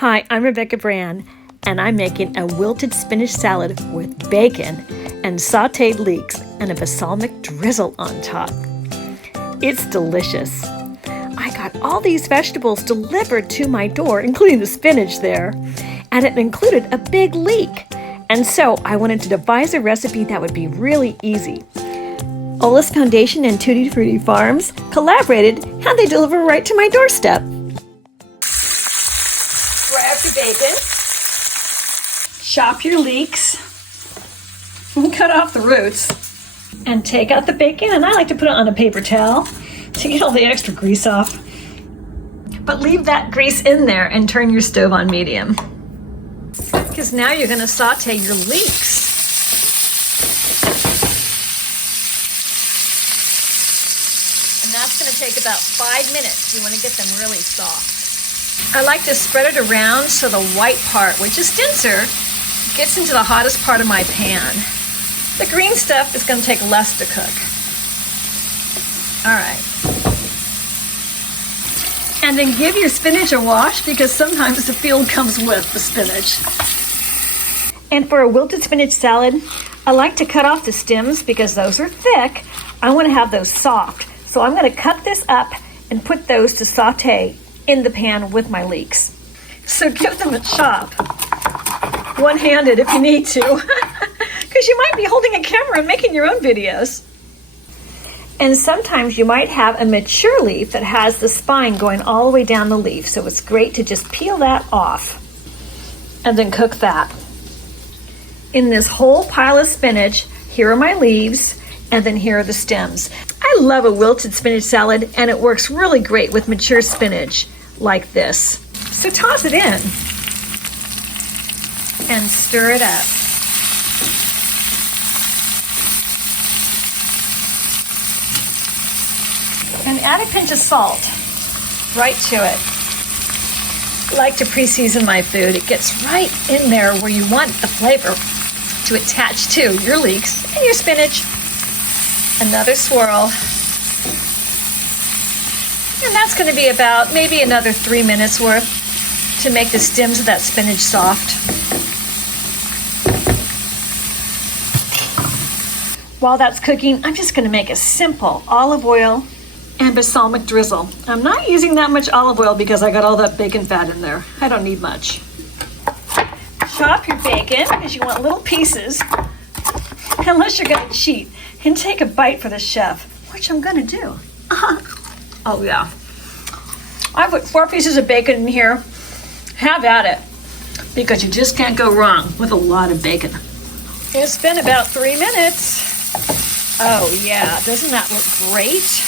Hi, I'm Rebecca Brand, and I'm making a wilted spinach salad with bacon and sautéed leeks and a balsamic drizzle on top. It's delicious. I got all these vegetables delivered to my door, including the spinach there, and it included a big leek. And so I wanted to devise a recipe that would be really easy. Ola's Foundation and Tutti Frutti Farms collaborated, and they deliver right to my doorstep. Grab your bacon, chop your leeks, cut off the roots, and take out the bacon. And I like to put it on a paper towel to get all the extra grease off. But leave that grease in there and turn your stove on medium, because now you're going to saute your leeks. And that's going to take about 5 minutes. You want to get them really soft. I like to spread it around so the white part, which is denser, gets into the hottest part of my pan. The green stuff is going to take less to cook. All right. And then give your spinach a wash, because sometimes the field comes with the spinach. And for a wilted spinach salad, I like to cut off the stems because those are thick. I want to have those soft. So I'm going to cut this up and put those to saute in the pan with my leeks. So give them a chop. One-handed if you need to, because you might be holding a camera and making your own videos. And sometimes you might have a mature leaf that has the spine going all the way down the leaf. So it's great to just peel that off and then cook that. In this whole pile of spinach, here are my leaves, and then here are the stems. I love a wilted spinach salad, and it works really great with mature spinach like this. So toss it in and stir it up. And add a pinch of salt right to it. I like to pre-season my food. It gets right in there where you want the flavor to attach to your leeks and your spinach. Another swirl. And that's going to be about maybe another 3 minutes worth to make the stems of that spinach soft. While that's cooking, I'm just going to make a simple olive oil and balsamic drizzle. I'm not using that much olive oil because I got all that bacon fat in there. I don't need much. Chop your bacon because you want little pieces, unless you're going to cheat and take a bite for the chef, which I'm going to do. Oh yeah. I put 4 pieces of bacon in here. Have at it, because you just can't go wrong with a lot of bacon. It's been about 3 minutes. Oh yeah, doesn't that look great?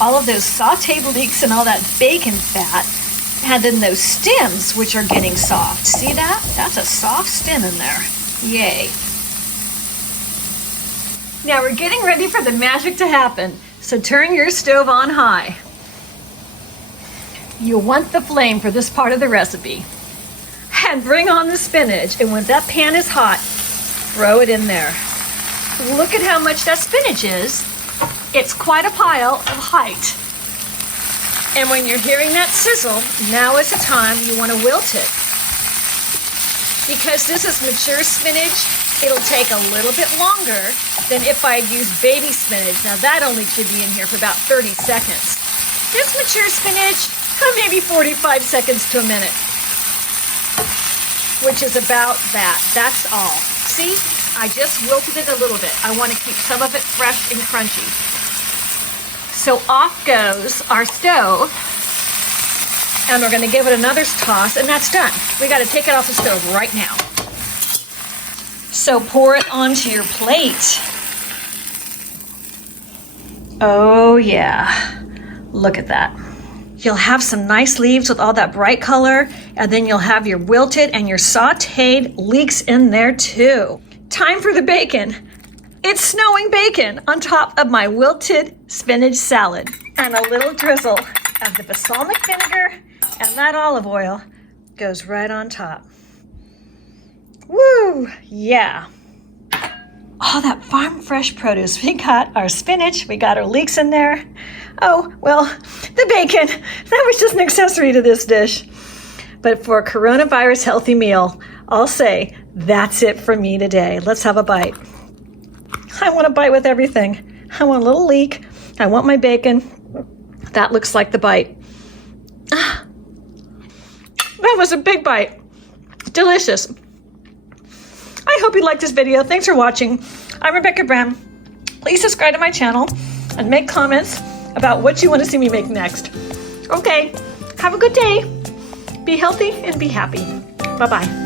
All of those sauteed leeks and all that bacon fat, and then those stems, which are getting soft. See that? That's a soft stem in there. Yay. Now we're getting ready for the magic to happen, so turn your stove on high. You want the flame for this part of the recipe. And bring on the spinach, and when that pan is hot, throw it in there. Look at how much that spinach is. It's quite a pile of height. And when you're hearing that sizzle, now is the time you want to wilt it. Because this is mature spinach, it'll take a little bit longer than if I'd used baby spinach. Now that only should be in here for about 30 seconds. This mature spinach, maybe 45 seconds to a minute. Which is about that. That's all. See? I just wilted it a little bit. I want to keep some of it fresh and crunchy. So off goes our stove. And we're going to give it another toss, and that's done. We got to take it off the stove right now. So pour it onto your plate. Oh yeah, look at that. You'll have some nice leaves with all that bright color, and then you'll have your wilted and your sauteed leeks in there too. Time for the bacon. It's snowing bacon on top of my wilted spinach salad, and a little drizzle of the balsamic vinegar and that olive oil goes right on top. Woo, yeah. All that farm fresh produce. We got our spinach, we got our leeks in there. Oh, well, the bacon, that was just an accessory to this dish. But for a coronavirus healthy meal, I'll say that's it for me today. Let's have a bite. I want a bite with everything. I want a little leek. I want my bacon. That looks like the bite. Ah, that was a big bite. Delicious. I hope you liked this video. Thanks for watching. I'm Rebecca Brown. Please subscribe to my channel and make comments about what you want to see me make next. Okay, have a good day. Be healthy and be happy. Bye-bye.